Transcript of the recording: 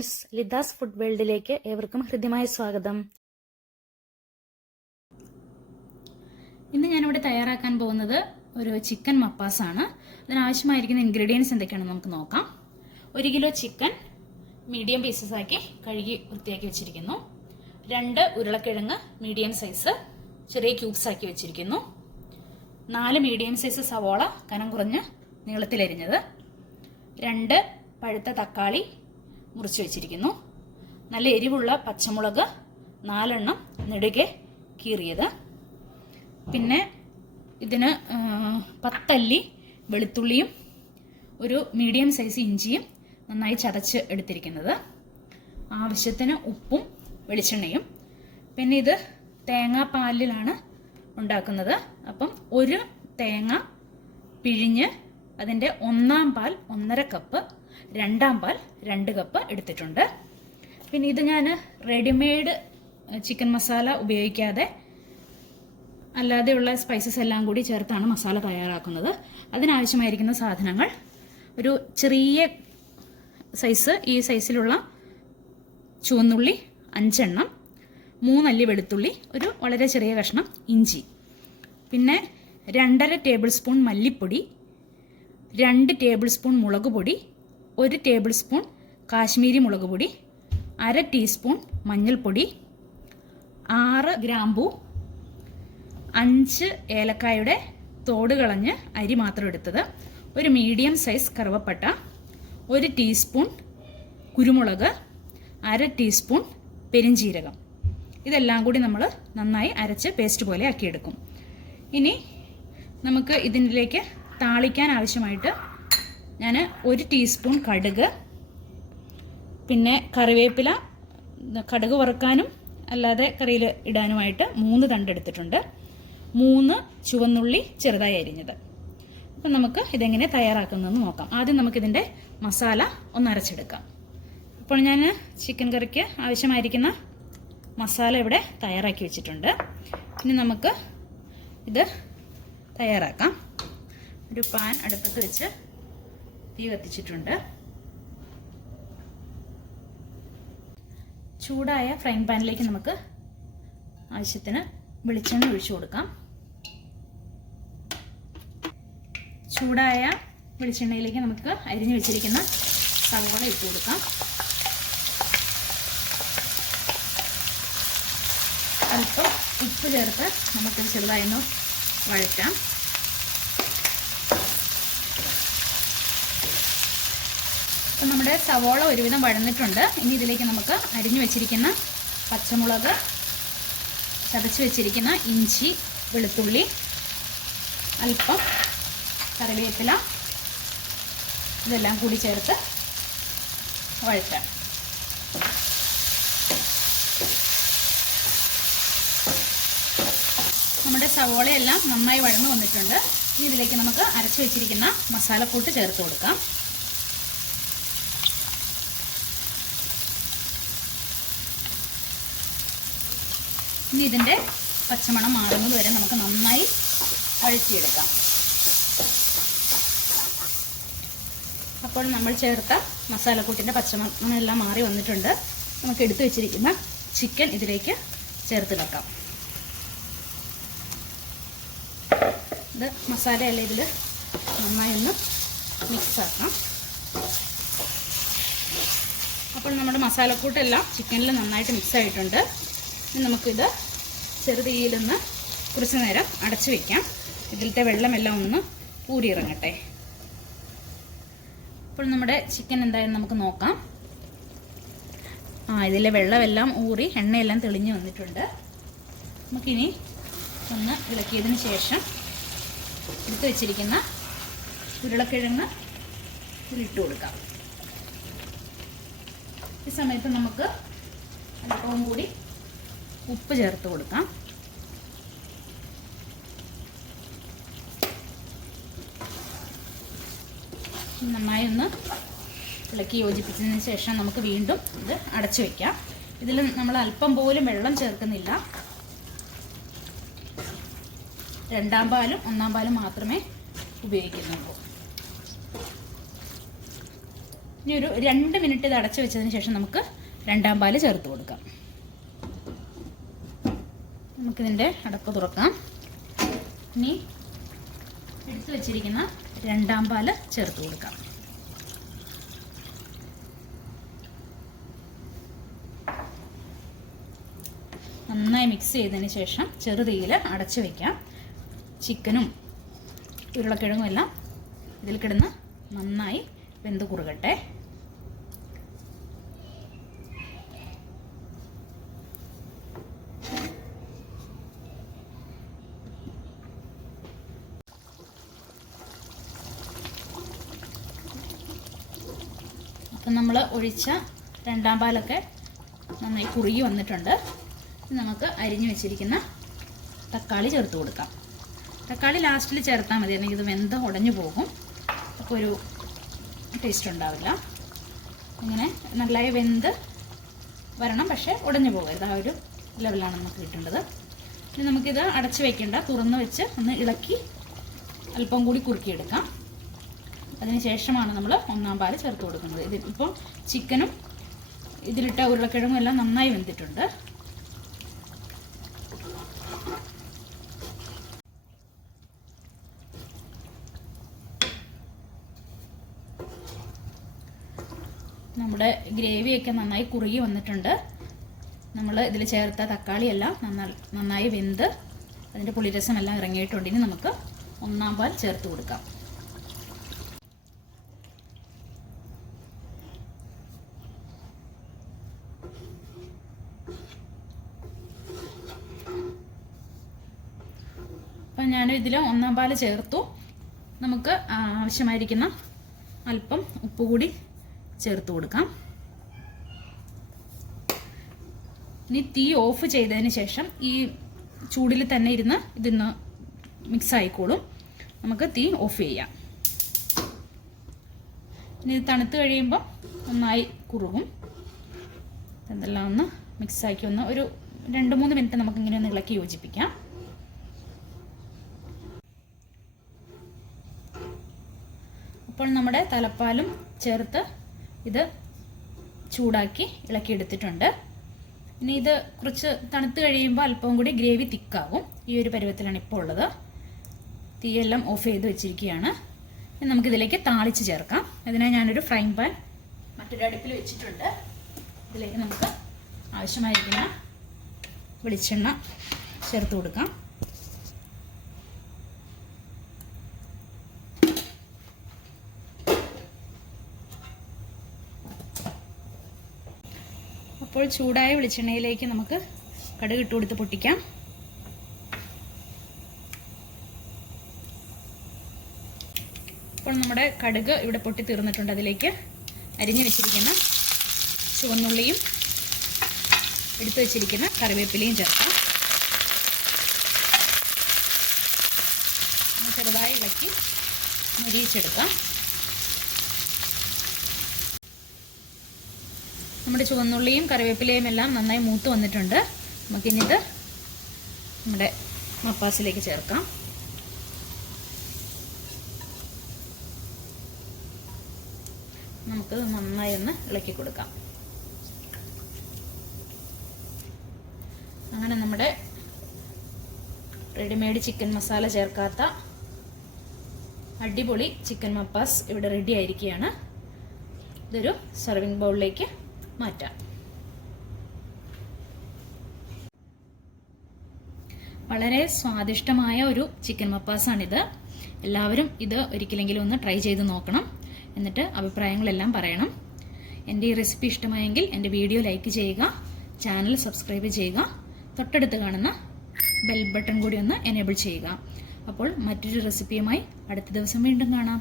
Friends, ലിഥാസ് food വേൾഡിലേക്ക് ഏവർക്കും ഹൃദ്യമായ സ്വാഗതം. ഇന്ന് ഞാനിവിടെ തയ്യാറാക്കാൻ പോകുന്നത് ഒരു ചിക്കൻ മപ്പാസ് ആണ്. അതിനാവശ്യമായിരിക്കുന്ന ഇൻഗ്രീഡിയൻസ് എന്തൊക്കെയാണെന്ന് നമുക്ക് നോക്കാം. 1 കിലോ ചിക്കൻ മീഡിയം പീസസ് ആക്കി കഴുകി വൃത്തിയാക്കി വെച്ചിരിക്കുന്നു. 2 ഉരുളക്കിഴങ്ങ് മീഡിയം സൈസ് ചെറിയ ക്യൂബ്സ് ആക്കി വെച്ചിരിക്കുന്നു. 4 മീഡിയം സൈസ് സവോള കനം കുറഞ്ഞ് നീളത്തിലരിഞ്ഞത്. 2 പഴുത്ത തക്കാളി മുറിച്ച് വെച്ചിരിക്കുന്നു. നല്ല എരിവുള്ള പച്ചമുളക് 4 എണ്ണം നെടുകെ കീറിയത്. പിന്നെ ഇതിന് 10 അല്ലി വെളുത്തുള്ളിയും ഒരു മീഡിയം സൈസ് ഇഞ്ചിയും നന്നായി ചതച്ച് എടുത്തിരിക്കുന്നത്. ആവശ്യത്തിന് ഉപ്പും വെളിച്ചെണ്ണയും. പിന്നെ ഇത് തേങ്ങാപ്പാലിലാണ് ഉണ്ടാക്കുന്നത്. അപ്പം ഒരു തേങ്ങ പിഴിഞ്ഞ് അതിൻ്റെ 1/4 പാൽ 1.5 കപ്പ്, 2 പാൽ 2 കപ്പ് എടുത്തിട്ടുണ്ട്. പിന്നെ ഇത് ഞാൻ റെഡിമെയ്ഡ് ചിക്കൻ മസാല ഉപയോഗിക്കാതെ അല്ലാതെയുള്ള സ്പൈസസ് എല്ലാം കൂടി ചേർത്താണ് മസാല തയ്യാറാക്കുന്നത്. അതിനാവശ്യമായിരിക്കുന്ന സാധനങ്ങൾ: ഒരു ചെറിയ സൈസ്, ഈ സൈസിലുള്ള ചുവന്നുള്ളി 5 എണ്ണം, 3 അല്ലി വെളുത്തുള്ളി, ഒരു വളരെ ചെറിയ കഷ്ണം ഇഞ്ചി, പിന്നെ 2.5 ടേബിൾ സ്പൂൺ മല്ലിപ്പൊടി, 2 ടേബിൾ സ്പൂൺ മുളക് പൊടി, 1 ടേബിൾ സ്പൂൺ കാശ്മീരി മുളക് പൊടി, 1/2 ടീസ്പൂൺ മഞ്ഞൾപ്പൊടി, 6 ഗ്രാമ്പൂ, 5 ഏലക്കായുടെ തോട് കളഞ്ഞ് അരി മാത്രം എടുത്തത്, ഒരു മീഡിയം സൈസ് കറുവപ്പട്ട, 1 ടീസ്പൂൺ കുരുമുളക്, 1/2 ടീസ്പൂൺ പെരിഞ്ജീരകം. ഇതെല്ലാം കൂടി നമ്മൾ നന്നായി അരച്ച് പേസ്റ്റ് പോലെ ആക്കിയെടുക്കും. ഇനി നമുക്ക് ഇതിലേക്ക് താളിക്കാൻ ആവശ്യമായിട്ട് ഞാൻ 1 ടീസ്പൂൺ കടുക്, പിന്നെ കറിവേപ്പില, കടുക് വറുക്കാനും അല്ലാതെ കറിയിൽ ഇടാനുമായിട്ട് 3 തണ്ട് എടുത്തിട്ടുണ്ട്, 3 ചുവന്നുള്ളി ചെറുതായി അരിഞ്ഞത്. അപ്പം നമുക്ക് ഇതെങ്ങനെ തയ്യാറാക്കുന്നതെന്ന് നോക്കാം. ആദ്യം നമുക്കിതിൻ്റെ മസാല ഒന്ന് അരച്ചെടുക്കാം. അപ്പോൾ ഞാൻ ചിക്കൻ കറിക്ക് ആവശ്യമായിരിക്കുന്ന മസാല ഇവിടെ തയ്യാറാക്കി വെച്ചിട്ടുണ്ട്. ഇനി നമുക്ക് ഇത് തയ്യാറാക്കാം. ഒരു പാൻ അടുപ്പത്ത് വെച്ച് തീ കത്തിച്ചിട്ടുണ്ട്. ചൂടായ ഫ്രൈങ് പാനിലേക്ക് നമുക്ക് ആവശ്യത്തിന് വെളിച്ചെണ്ണ ഒഴിച്ചു കൊടുക്കാം. ചൂടായ വെളിച്ചെണ്ണയിലേക്ക് നമുക്ക് അരിഞ്ഞു വെച്ചിരിക്കുന്ന സവോള ഇട്ട് കൊടുക്കാം. അല്പം ഉപ്പ് ചേർത്ത് നമുക്ക് ചെറുതായി ഒന്ന് വഴറ്റാം. അപ്പം നമ്മുടെ സവോള ഒരുവിധം വഴന്നിട്ടുണ്ട്. ഇനി ഇതിലേക്ക് നമുക്ക് അരിഞ്ഞു വെച്ചിരിക്കുന്ന പച്ചമുളക്, ചതച്ച് വെച്ചിരിക്കുന്ന ഇഞ്ചി, വെളുത്തുള്ളി, അല്പം കറിവേപ്പില, ഇതെല്ലാം കൂടി ചേർത്ത് വഴറ്റാം. നമ്മുടെ സവോളയെല്ലാം നന്നായി വഴന്നു വന്നിട്ടുണ്ട്. ഇനി ഇതിലേക്ക് നമുക്ക് അരച്ചു വെച്ചിരിക്കുന്ന മസാലക്കൂട്ട് ചേർത്ത് കൊടുക്കാം. ഇനി ഇതിൻ്റെ പച്ചമണം മാറുന്നത് വരെ നമുക്ക് നന്നായി വഴറ്റിയെടുക്കാം. അപ്പോൾ നമ്മൾ ചേർത്ത മസാലക്കൂട്ടിൻ്റെ പച്ചമണം എല്ലാം മാറി വന്നിട്ടുണ്ട്. നമുക്ക് എടുത്തു വെച്ചിരിക്കുന്ന ചിക്കൻ ഇതിലേക്ക് ചേർത്ത് വെക്കാം. ഇത് മസാലയെല്ലാം ഇതിൽ നന്നായി ഒന്ന് മിക്സാക്കാം. അപ്പോൾ നമ്മുടെ മസാലക്കൂട്ടെല്ലാം ചിക്കനിൽ നന്നായിട്ട് മിക്സ് ആയിട്ടുണ്ട്. ഇനി നമുക്കിത് ചെറുതീയിലൊന്ന് കുറച്ച് നേരം അടച്ചു വയ്ക്കാം. ഇതിലത്തെ വെള്ളമെല്ലാം ഒന്ന് ഊരിയിറങ്ങട്ടെ. അപ്പോൾ നമ്മുടെ ചിക്കൻ എന്തായാലും നമുക്ക് നോക്കാം. ഇതിലെ വെള്ളമെല്ലാം ഊറി എണ്ണയെല്ലാം തെളിഞ്ഞു വന്നിട്ടുണ്ട്. നമുക്കിനി ഒന്ന് ഇളക്കിയതിന് ശേഷം എടുത്തു വെച്ചിരിക്കുന്ന ഉരുളക്കിഴങ്ങ് ഇതിലിട്ട് കൊടുക്കാം. ഈ സമയത്ത് നമുക്ക് അല്പവും കൂടി ഉപ്പ് ചേർത്ത് കൊടുക്കാം. നന്നായി ഒന്ന് ഇളക്കി യോജിപ്പിച്ചതിന് ശേഷം നമുക്ക് വീണ്ടും ഇത് അടച്ചു വയ്ക്കാം. ഇതിൽ നമ്മൾ അല്പം പോലും വെള്ളം ചേർക്കുന്നില്ല. 2 പാലും 1 പാലും മാത്രമേ ഉപയോഗിക്കുന്നുള്ളൂ. ഇനി ഒരു 2 മിനിറ്റ് ഇത് അടച്ചു വെച്ചതിന് ശേഷം നമുക്ക് രണ്ടാം പാല് ചേർത്ത് കൊടുക്കാം. നമുക്കിതിൻ്റെ അടപ്പ് തുറക്കാം. ഇനി എടുത്തു വെച്ചിരിക്കുന്ന രണ്ടാം പാല് ചേർത്ത് കൊടുക്കാം. നന്നായി മിക്സ് ചെയ്തതിന് ശേഷം ചെറുതീയിൽ അടച്ചു വയ്ക്കാം. ചിക്കനും ഉരുളക്കിഴങ്ങും എല്ലാം ഇതിൽ കിടന്ന് നന്നായി വെന്ത് കുറുകട്ടെ. അപ്പം നമ്മൾ ഒഴിച്ച രണ്ടാം പാലൊക്കെ നന്നായി കുറുകി വന്നിട്ടുണ്ട്. നമുക്ക് അരിഞ്ഞു വെച്ചിരിക്കുന്ന തക്കാളി ചേർത്ത് കൊടുക്കാം. തക്കാളി ലാസ്റ്റിൽ ചേർത്താൽ മതി, അല്ലെങ്കിൽ ഇത് വെന്ത് ഉടഞ്ഞു പോകും, അപ്പോൾ ഒരു ടേസ്റ്റ് ഉണ്ടാവില്ല. ഇങ്ങനെ നല്ലതായി വെന്ത് വരണം, പക്ഷേ ഉടഞ്ഞു പോകരുത്. ആ ഒരു ലെവലാണ് നമുക്ക് കിട്ടേണ്ടത്. ഇനി നമുക്കിത് അടച്ച് വയ്ക്കേണ്ട, തുറന്ന് വെച്ച് ഒന്ന് ഇളക്കി അല്പം കൂടി കുറുക്കിയെടുക്കാം. അതിന് ശേഷമാണ് നമ്മൾ ഒന്നാം പാല് ചേർത്ത് കൊടുക്കുന്നത്. ഇതിപ്പോൾ ചിക്കനും ഇതിലിട്ട ഉരുളക്കിഴങ്ങും എല്ലാം നന്നായി വെന്തിട്ടുണ്ട്. നമ്മുടെ ഗ്രേവിയൊക്കെ നന്നായി കുറുകി വന്നിട്ടുണ്ട്. നമ്മൾ ഇതിൽ ചേർത്ത തക്കാളിയെല്ലാം നന്നായി വെന്ത് അതിൻ്റെ പുളിരസമെല്ലാം ഇറങ്ങിയിട്ടുണ്ട്. ഇനി നമുക്ക് ഒന്നാം പാൽ ചേർത്ത് കൊടുക്കാം. അപ്പം ഞാൻ ഇതിൽ ഒന്നാം പാൽ ചേർത്തു. നമുക്ക് ആവശ്യമായിരിക്കുന്ന അല്പം ഉപ്പ് കൂടി ചേർത്ത് കൊടുക്കാം. ഇനി തീ ഓഫ് ചെയ്തതിന് ശേഷം ഈ ചൂടിൽ തന്നെ ഇരുന്ന് ഇതിന്ന് മിക്സ് ആയിക്കോളും. നമുക്ക് തീ ഓഫ് ചെയ്യാം. ഇനി ഇത് തണുത്ത് കഴിയുമ്പോൾ നന്നായി കുറുകും. ഇതെല്ലാം ഒന്ന് മിക്സാക്കി ഒരു 2-3 മിനിറ്റ് നമുക്കിങ്ങനെ ഒന്ന് ഇളക്കി യോജിപ്പിക്കാം. അപ്പോൾ നമ്മുടെ തലപ്പാലും ചേർത്ത് ഇത് ചൂടാക്കി ഇളക്കിയെടുത്തിട്ടുണ്ട്. ഇനി ഇത് കുറച്ച് തണുത്ത് കഴിയുമ്പോൾ അല്പം കൂടി ഗ്രേവി തിക്കാവും. ഈ ഒരു പരുവത്തിലാണ് ഇപ്പോൾ ഉള്ളത്. തീയെല്ലാം ഓഫ് ചെയ്ത് വെച്ചിരിക്കുകയാണ്. ഇനി നമുക്കിതിലേക്ക് താളിച്ച് ചേർക്കാം. അതിനായി ഞാനൊരു ഫ്രൈങ് പാൻ മറ്റൊരു അടുപ്പിൽ വെച്ചിട്ടുണ്ട്. ഇതിലേക്ക് നമുക്ക് ആവശ്യമായിരിക്കുന്ന വെളിച്ചെണ്ണ ചേർത്ത് കൊടുക്കാം. അപ്പോൾ ചൂടായ വെളിച്ചെണ്ണയിലേക്ക് നമുക്ക് കടുക് ഇട്ട് കൊടുത്ത് പൊട്ടിക്കാം. അപ്പോൾ നമ്മുടെ കടുക് ഇവിടെ പൊട്ടി തീർന്നിട്ടുണ്ട്. അതിലേക്ക് അരിഞ്ഞു വെച്ചിരിക്കുന്ന ചുവന്നുള്ളിയും എടുത്തു വെച്ചിരിക്കുന്ന കറിവേപ്പിലയും ചേർക്കാം. ചെറുതായി ഇളക്കി മുരിയിച്ചെടുക്കാം. നമ്മുടെ ചുവന്നുള്ളിയും കറിവേപ്പിലയും എല്ലാം നന്നായി മൂത്ത് വന്നിട്ടുണ്ട്. നമുക്കിനിത് നമ്മുടെ മപ്പാസിലേക്ക് ചേർക്കാം. നമുക്ക് നന്നായി ഒന്ന് ഇളക്കി കൊടുക്കാം. അങ്ങനെ നമ്മുടെ റെഡിമെയ്ഡ് ചിക്കൻ മസാല ചേർക്കാത്ത അടിപൊളി ചിക്കൻ മപ്പാസ് ഇവിടെ റെഡി ആയിരിക്കുകയാണ്. ഇതൊരു സർവിംഗ് ബൗളിലേക്ക് മാറ്റാം. വളരെ സ്വാദിഷ്ടമായ ഒരു ചിക്കൻ മപ്പാസാണിത്. എല്ലാവരും ഇത് ഒരിക്കലെങ്കിലും ഒന്ന് ട്രൈ ചെയ്ത് നോക്കണം. എന്നിട്ട് അഭിപ്രായങ്ങളെല്ലാം പറയണം. എൻ്റെ ഈ റെസിപ്പി ഇഷ്ടമായെങ്കിൽ എൻ്റെ വീഡിയോ ലൈക്ക് ചെയ്യുക, ചാനൽ സബ്സ്ക്രൈബ് ചെയ്യുക, തൊട്ടടുത്ത് കാണുന്ന ബെൽ ബട്ടൺ കൂടി ഒന്ന് എനേബിൾ ചെയ്യുക. അപ്പോൾ മറ്റൊരു റെസിപ്പിയുമായി അടുത്ത ദിവസം വീണ്ടും കാണാം.